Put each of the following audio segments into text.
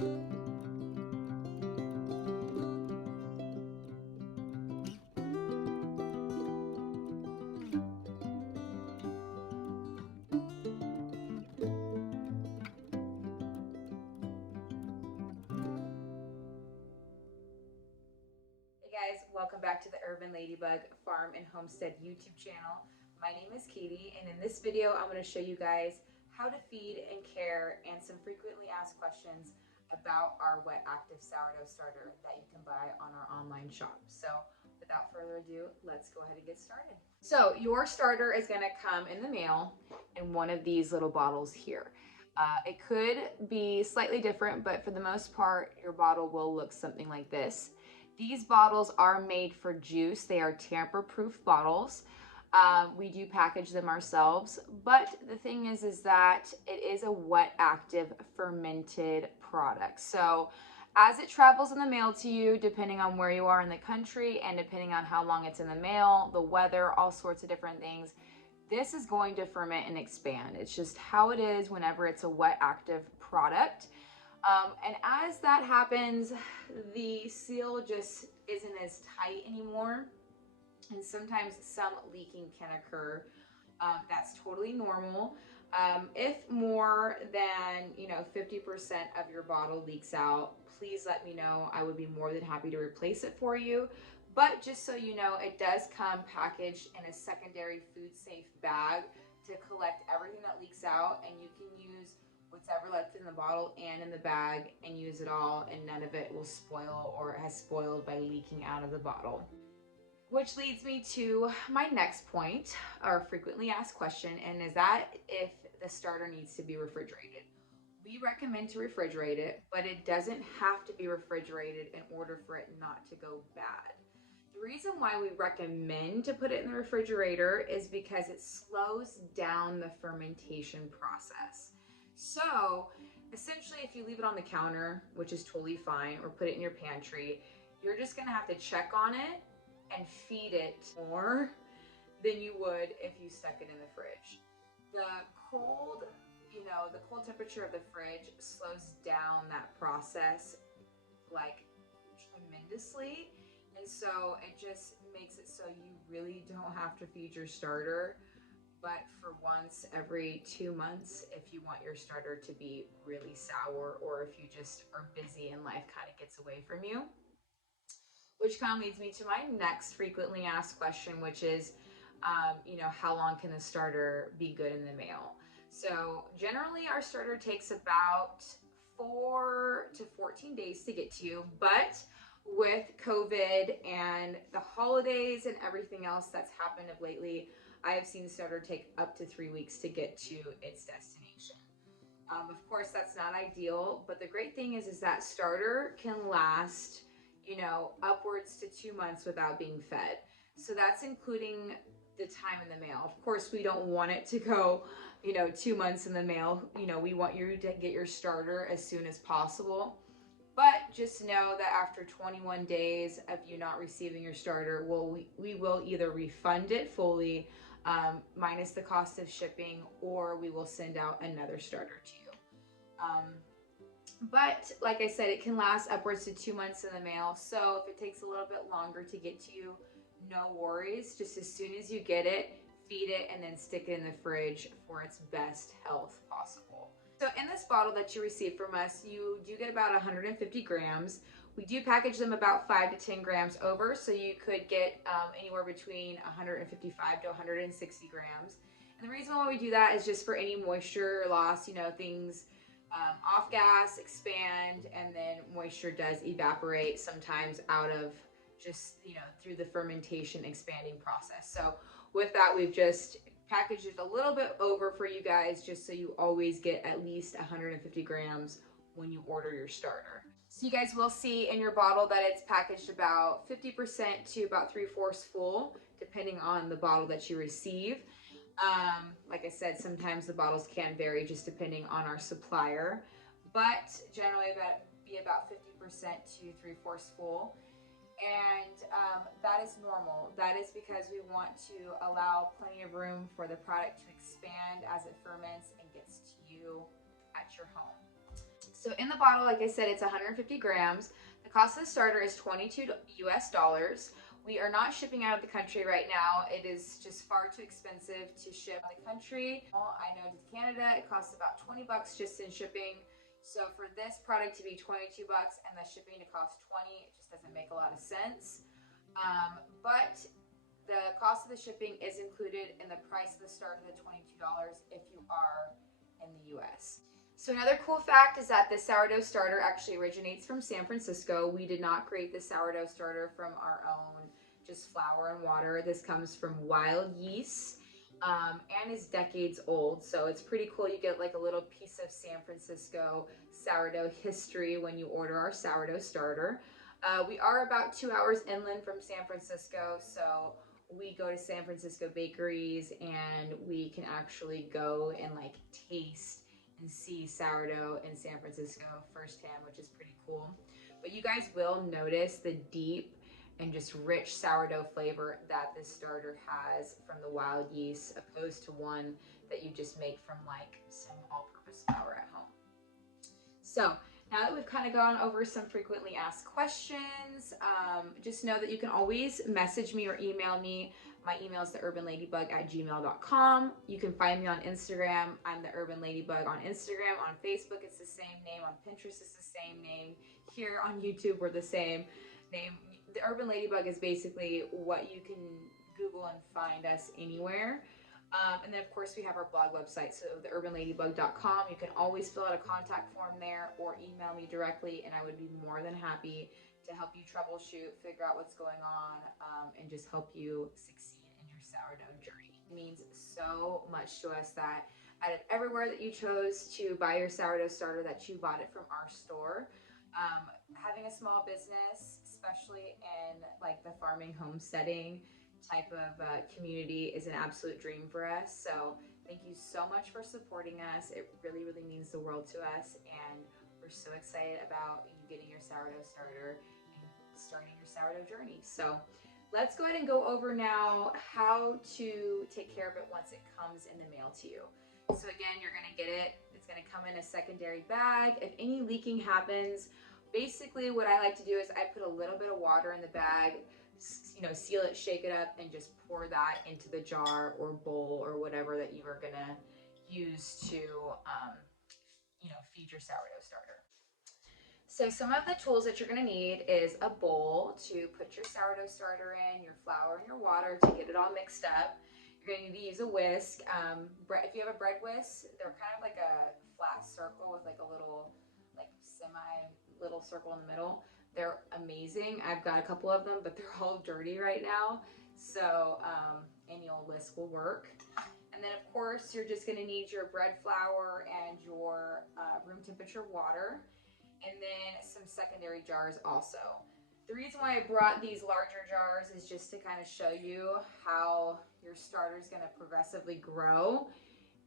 Hey guys, welcome back to the Urban Ladybug Farm and Homestead YouTube channel. My name is Katie, and in this video I'm going to show you guys how to feed and care and some frequently asked questions about our wet active sourdough starter that you can buy on our online shop. So without further ado, let's go ahead and get started. So your starter is going to come in the mail in one of these little bottles here. It could be slightly different, but for the most part, your bottle will look something like this. These bottles are made for juice. They are tamper-proof bottles. We do package them ourselves, but the thing is that it is a wet active fermented product. So as it travels in the mail to you, depending on where you are in the country and depending on how long it's in the mail, the weather, all sorts of different things, this is going to ferment and expand. It's just how it is whenever it's a wet active product. And as that happens, the seal just isn't as tight anymore. And sometimes some leaking can occur. That's totally normal. If more than 50% of your bottle leaks out, please let me know. I would be more than happy to replace it for you. But just so you know, it does come packaged in a secondary food safe bag to collect everything that leaks out, and you can use whatever left in the bottle and in the bag and use it all, and none of it will spoil or has spoiled by leaking out of the bottle. Which leads me to my next point, or frequently asked question, and is that if the starter needs to be refrigerated. We recommend to refrigerate it, but it doesn't have to be refrigerated in order for it not to go bad. The reason why we recommend to put it in the refrigerator is because it slows down the fermentation process. So essentially, if you leave it on the counter, which is totally fine, or put it in your pantry, you're just gonna have to check on it and feed it more than you would if you stuck it in the fridge. The cold temperature of the fridge slows down that process like tremendously. And so it just makes it so you really don't have to feed your starter, but for once every 2 months if you want your starter to be really sour, or if you just are busy and life kind of gets away from you. Which kind of leads me to my next frequently asked question, which is, how long can the starter be good in the mail? So generally our starter takes about 4 to 14 days to get to you, but with COVID and the holidays and everything else that's happened of lately, I have seen the starter take up to 3 weeks to get to its destination. Of course, that's not ideal, but the great thing is that starter can last, upwards to 2 months without being fed. So that's including the time in the mail. Of course, we don't want it to go, 2 months in the mail. We want you to get your starter as soon as possible. But just know that after 21 days of you not receiving your starter, we will either refund it fully, minus the cost of shipping, or we will send out another starter to you. But like I said, it can last upwards to 2 months in the mail. So if it takes a little bit longer to get to you, no worries. Just as soon as you get it, feed it and then stick it in the fridge for its best health possible. So in this bottle that you receive from us, you do get about 150 grams. We do package them about 5 to 10 grams over, so you could get anywhere between 155 to 160 grams. And the reason why we do that is just for any moisture loss, things off gas, expand, and then moisture does evaporate sometimes out of just, through the fermentation expanding process. So with that, we've just packaged it a little bit over for you guys, just so you always get at least 150 grams when you order your starter. So you guys will see in your bottle that it's packaged about 50% to about 3/4 full, depending on the bottle that you receive. Like I said, sometimes the bottles can vary just depending on our supplier, but generally be about 50% to 3/4 full. And that is normal. That is because we want to allow plenty of room for the product to expand as it ferments and gets to you at your home. So in the bottle, like I said, it's 150 grams. The cost of the starter is $22 US. We are not shipping out of the country right now. It is just far too expensive to ship out of the country. I know to Canada, it costs about 20 bucks just in shipping. So for this product to be 22 bucks and the shipping to cost 20, it just doesn't make a lot of sense. But the cost of the shipping is included in the price of the starter, the $22, if you are in the US. So another cool fact is that the sourdough starter actually originates from San Francisco. We did not create the sourdough starter from our own, just flour and water. This comes from wild yeast and is decades old. So it's pretty cool. You get like a little piece of San Francisco sourdough history when you order our sourdough starter. We are about 2 hours inland from San Francisco, so we go to San Francisco bakeries and we can actually go and like taste and see sourdough in San Francisco firsthand, which is pretty cool. But you guys will notice the deep and just rich sourdough flavor that this starter has from the wild yeast, opposed to one that you just make from like some all-purpose flour at home. So now that we've kind of gone over some frequently asked questions, just know that you can always message me or email me. My email is TheUrbanLadyBug@gmail.com. You can find me on Instagram. I'm The Urban Ladybug on Instagram. On Facebook, it's the same name. On Pinterest, it's the same name. Here on YouTube, we're the same name. The Urban Ladybug is basically what you can Google and find us anywhere. And then, of course, we have our blog website, so TheUrbanLadyBug.com. You can always fill out a contact form there or email me directly, and I would be more than happy to help you troubleshoot, figure out what's going on, and just help you succeed in your sourdough journey. It means so much to us that out of everywhere that you chose to buy your sourdough starter, that you bought it from our store. Having a small business, especially in like the farming homesteading type of community, is an absolute dream for us. So thank you so much for supporting us. It really, really means the world to us, and we're so excited about you getting your sourdough starter and starting your sourdough journey. So let's go ahead and go over now how to take care of it once it comes in the mail to you. So again, you're gonna get it. It's gonna come in a secondary bag. If any leaking happens, basically what I like to do is I put a little bit of water in the bag, you know, seal it, shake it up, and just pour that into the jar or bowl or whatever that you are gonna use to, you know, feed your sourdough starter. So some of the tools that you're gonna need is a bowl to put your sourdough starter in, your flour and your water to get it all mixed up. You're gonna need to use a whisk. If you have a bread whisk, they're kind of like a flat circle with like a little, like little circle in the middle. They're amazing. I've got a couple of them, but they're all dirty right now. So any old whisk will work. And then of course, you're just gonna need your bread flour and your room temperature water, and then some secondary jars also. The reason why I brought these larger jars is just to kind of show you how your starter is gonna progressively grow,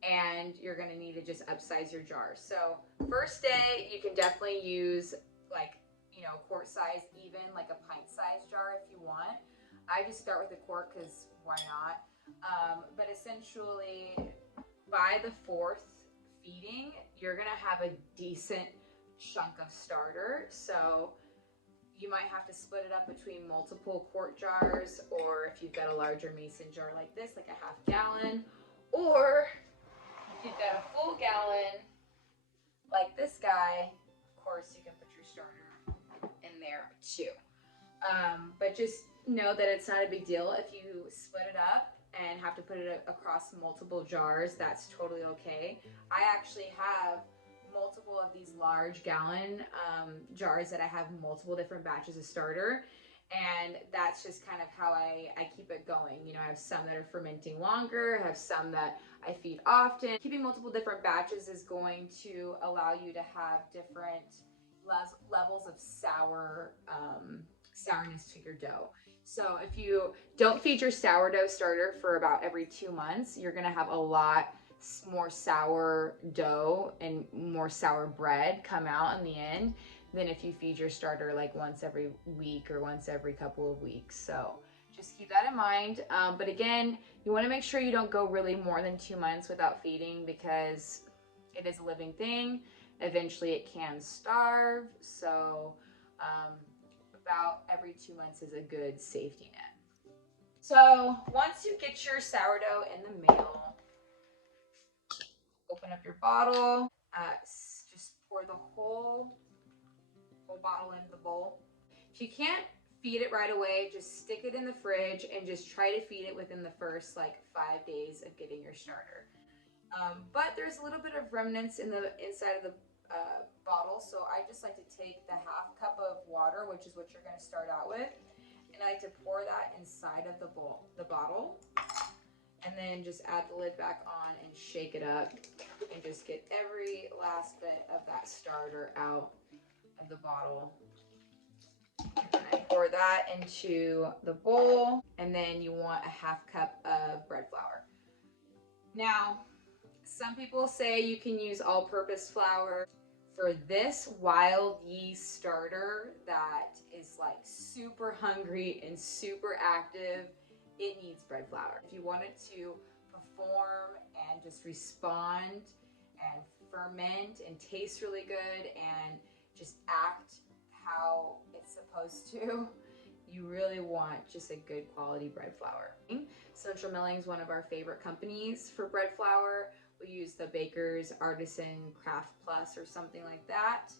and you're gonna need to just upsize your jars. So first day, you can definitely use like, you know, quart size, even like a pint size jar if you want. I just start with a quart because why not? But essentially by the 4th feeding, you're gonna have a decent chunk of starter. So you might have to split it up between multiple quart jars, or if you've got a larger mason jar like this, like a half gallon, or if you've got a full gallon like this guy, of course you can put your starter in there too. But just know that it's not a big deal if you split it up and have to put it across multiple jars. That's totally okay. I actually have multiple of these large gallon jars that I have multiple different batches of starter, and that's just kind of how I keep it going. You know, I have some that are fermenting longer, I have some that I feed often. Keeping multiple different batches is going to allow you to have different levels of sourness to your dough. So if you don't feed your sourdough starter for about every 2 months, you're gonna have a lot more sour dough and more sour bread come out in the end than if you feed your starter like once every week or once every couple of weeks. So just keep that in mind. But again, you want to make sure you don't go really more than 2 months without feeding, because it is a living thing. Eventually it can starve, so about every 2 months is a good safety net. So once you get your sourdough in the mail, open up your bottle, just pour the whole bottle into the bowl. If you can't feed it right away, just stick it in the fridge and just try to feed it within the first like 5 days of getting your starter. But there's a little bit of remnants in the inside of the bottle, so I just like to take the half cup of water, which is what you're going to start out with, and I like to pour that inside of the bottle, and then just add the lid back on and shake it up and just get every last bit of that starter out of the bottle. And I pour that into the bowl, and then you want a half cup of bread flour. Now, some people say you can use all-purpose flour. For this wild yeast starter that is like super hungry and super active, it needs bread flour. If you want it to perform and just respond and ferment and taste really good and just act how it's supposed to, you really want just a good quality bread flour. Central Milling is one of our favorite companies for bread flour. We use the Baker's Artisan Craft Plus or something like that.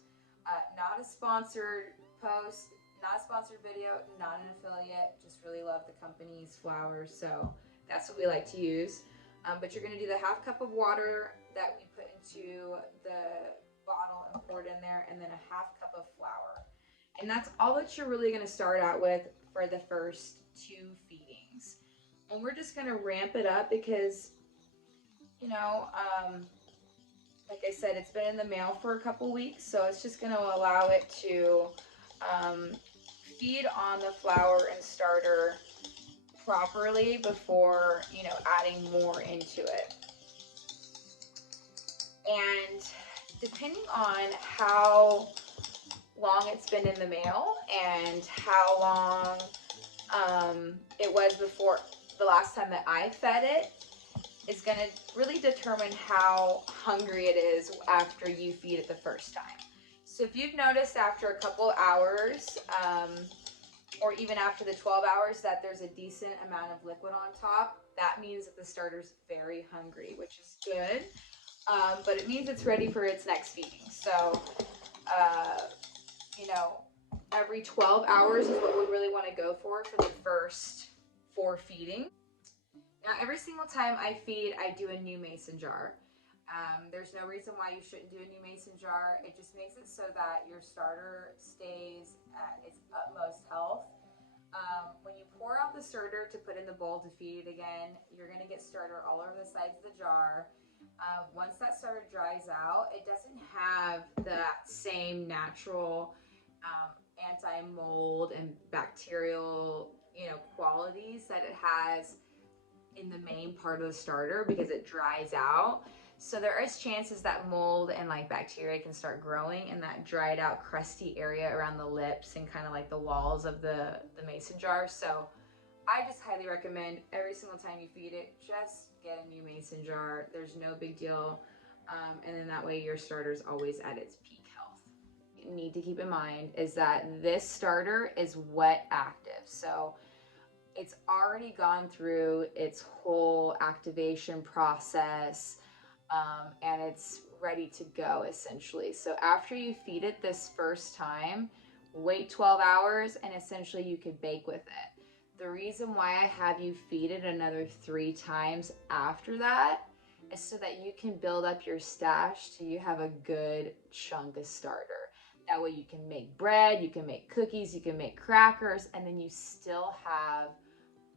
Not a sponsored post, not a sponsored video, not an affiliate, just really love the company's flour, so that's what we like to use. But you're going to do the half cup of water that we put into the bottle and pour it in there, and then a half cup of flour. And that's all that you're really going to start out with for the first 2 feedings. And we're just going to ramp it up because, you know, like I said, it's been in the mail for a couple weeks, so it's just going to allow it to feed on the flour and starter properly before, you know, adding more into it. And depending on how long it's been in the mail and how long it was before the last time that I fed it, is going to really determine how hungry it is after you feed it the first time. So if you've noticed after a couple hours, or even after the 12 hours, that there's a decent amount of liquid on top, that means that the starter's very hungry, which is good. But it means it's ready for its next feeding. So, you know, every 12 hours is what we really want to go for the first 4 feedings. Now, every single time I feed, I do a new mason jar. There's no reason why you shouldn't do a new mason jar. It just makes it so that your starter stays at its utmost health. When you pour out the starter to put in the bowl to feed it again, you're going to get starter all over the sides of the jar. Once that starter dries out, it doesn't have that same natural anti-mold and bacterial, you know, qualities that it has in the main part of the starter because it dries out. So there is chances that mold and like bacteria can start growing in that dried out crusty area around the lips and kind of like the walls of the mason jar. So I just highly recommend every single time you feed it, just get a new mason jar. There's no big deal. And then that way your starter's always at its peak health. You need to keep in mind is that this starter is wet active. So it's already gone through its whole activation process, and it's ready to go essentially. So after you feed it this first time, wait 12 hours and essentially you could bake with it. The reason why I have you feed it another 3 times after that is so that you can build up your stash till you have a good chunk of starter. That way you can make bread, you can make cookies, you can make crackers, and then you still have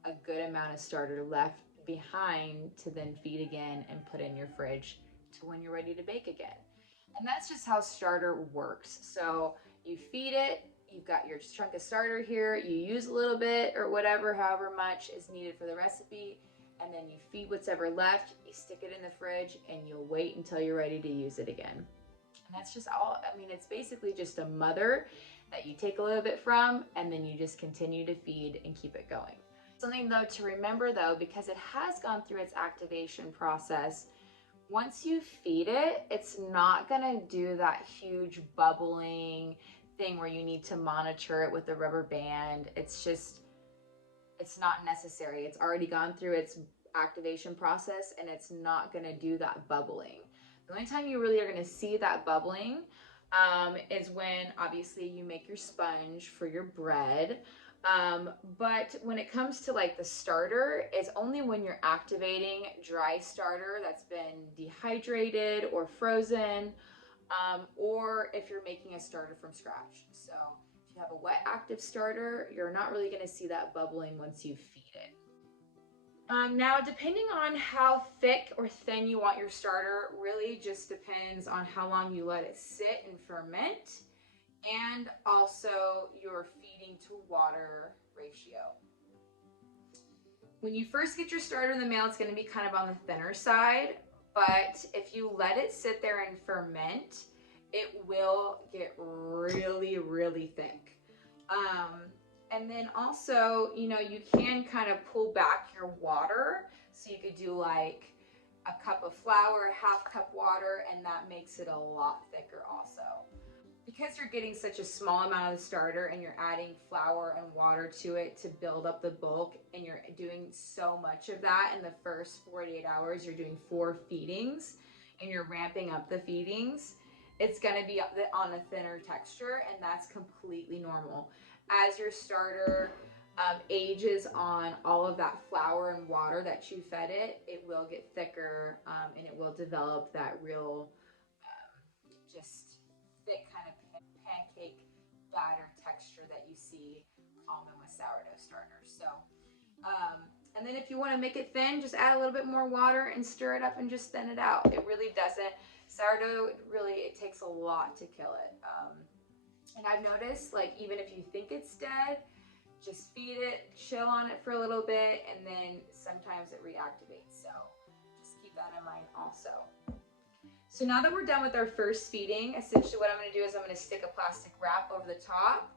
a good amount of starter left behind to then feed again and put in your fridge to when you're ready to bake again. And that's just how starter works. So you feed it, you've got your chunk of starter here, you use a little bit or whatever, however much is needed for the recipe, and then you feed what's ever left, you stick it in the fridge, and you'll wait until you're ready to use it again. And that's just all, I mean, it's basically just a mother that you take a little bit from, and then you just continue to feed and keep it going. Something though to remember though, because it has gone through its activation process, Once you feed it, it's not gonna do that huge bubbling thing where you need to monitor it with a rubber band. It's not necessary. It's already gone through its activation process and it's not gonna do that bubbling. The only time you really are gonna see that bubbling is when obviously you make your sponge for your bread. But when it comes to like the starter, it's only when you're activating dry starter that's been dehydrated or frozen, or if you're making a starter from scratch. So if you have a wet active starter, you're not really going to see that bubbling once you feed it. Now, depending on how thick or thin you want your starter, really just depends on how long you let it sit and ferment, and also your feeding to water ratio. When you first get your starter in the mail, it's going to be kind of on the thinner side, but if you let it sit there and ferment, it will get really, really thick. And then also, you know, you can kind of pull back your water. So you could do like a cup of flour, half cup water, and that makes it a lot thicker also. Because you're getting such a small amount of the starter and you're adding flour and water to it to build up the bulk, and you're doing so much of that in the first 48 hours, you're doing 4 feedings and you're ramping up the feedings, it's going to be on a thinner texture, and that's completely normal. As your starter ages on all of that flour and water that you fed it, it will get thicker, and it will develop that real just thick kind of pancake batter texture that you see common with sourdough starters. So, and then if you want to make it thin, just add a little bit more water and stir it up and just thin it out. It really doesn't, sourdough really, it takes a lot to kill it. And I've noticed, like, even if you think it's dead, just feed it, chill on it for a little bit, and then sometimes it reactivates. So just keep that in mind also. So now that we're done with our first feeding, essentially what I'm going to do is I'm going to stick a plastic wrap over the top,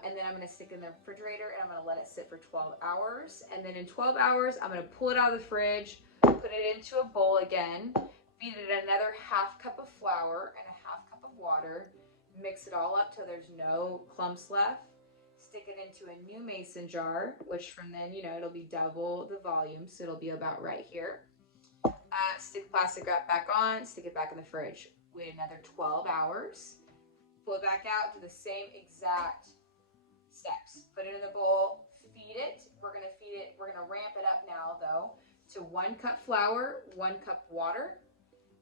and then I'm going to stick it in the refrigerator, and I'm going to let it sit for 12 hours. And then in 12 hours, I'm going to pull it out of the fridge, put it into a bowl again, feed it another half cup of flour and a half cup of water, mix it all up till there's no clumps left, stick it into a new mason jar, which from then, you know, it'll be double the volume, so it'll be about right here. Stick the plastic wrap back on, stick it back in the fridge. Wait another 12 hours, pull it back out, do the same exact steps. Put it in the bowl, feed it. We're gonna feed it, we're gonna ramp it up now though to 1 cup flour, 1 cup water.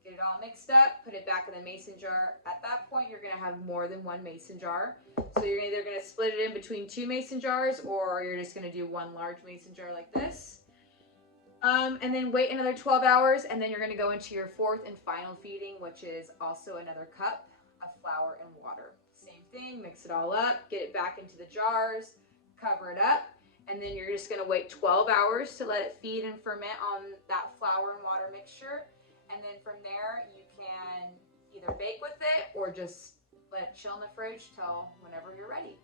Get it all mixed up, put it back in the mason jar. At that point, you're gonna have more than 1 mason jar. So you're either gonna split it in between 2 mason jars, or you're just gonna do 1 large mason jar like this. And then wait another 12 hours, and then you're gonna go into your 4th and final feeding, which is also another cup of flour and water. Same thing, mix it all up, get it back into the jars, cover it up, and then you're just gonna wait 12 hours to let it feed and ferment on that flour and water mixture. And then from there, you can either bake with it or just let it chill in the fridge till whenever you're ready.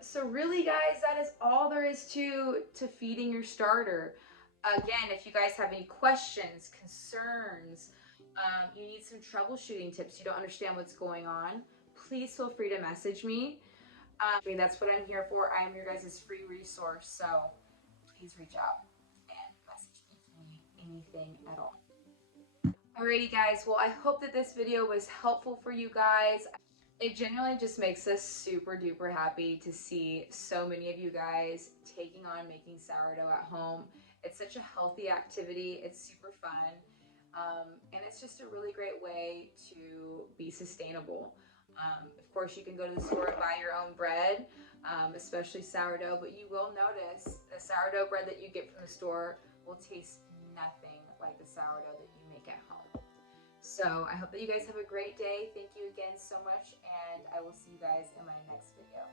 So really, guys, that is all there is to feeding your starter. Again, if you guys have any questions, concerns, you need some troubleshooting tips, you don't understand what's going on, please feel free to message me. That's what I'm here for. I am your guys' free resource, so please reach out and message me if you need anything at all. Alrighty, guys, well, I hope that this video was helpful for you guys. It genuinely just makes us super duper happy to see so many of you guys taking on making sourdough at home. It's such a healthy activity, it's super fun, and it's just a really great way to be sustainable. Of course, you can go to the store and buy your own bread, especially sourdough, but you will notice the sourdough bread that you get from the store will taste nothing like the sourdough that you make at home. So I hope that you guys have a great day. Thank you again so much, and I will see you guys in my next video.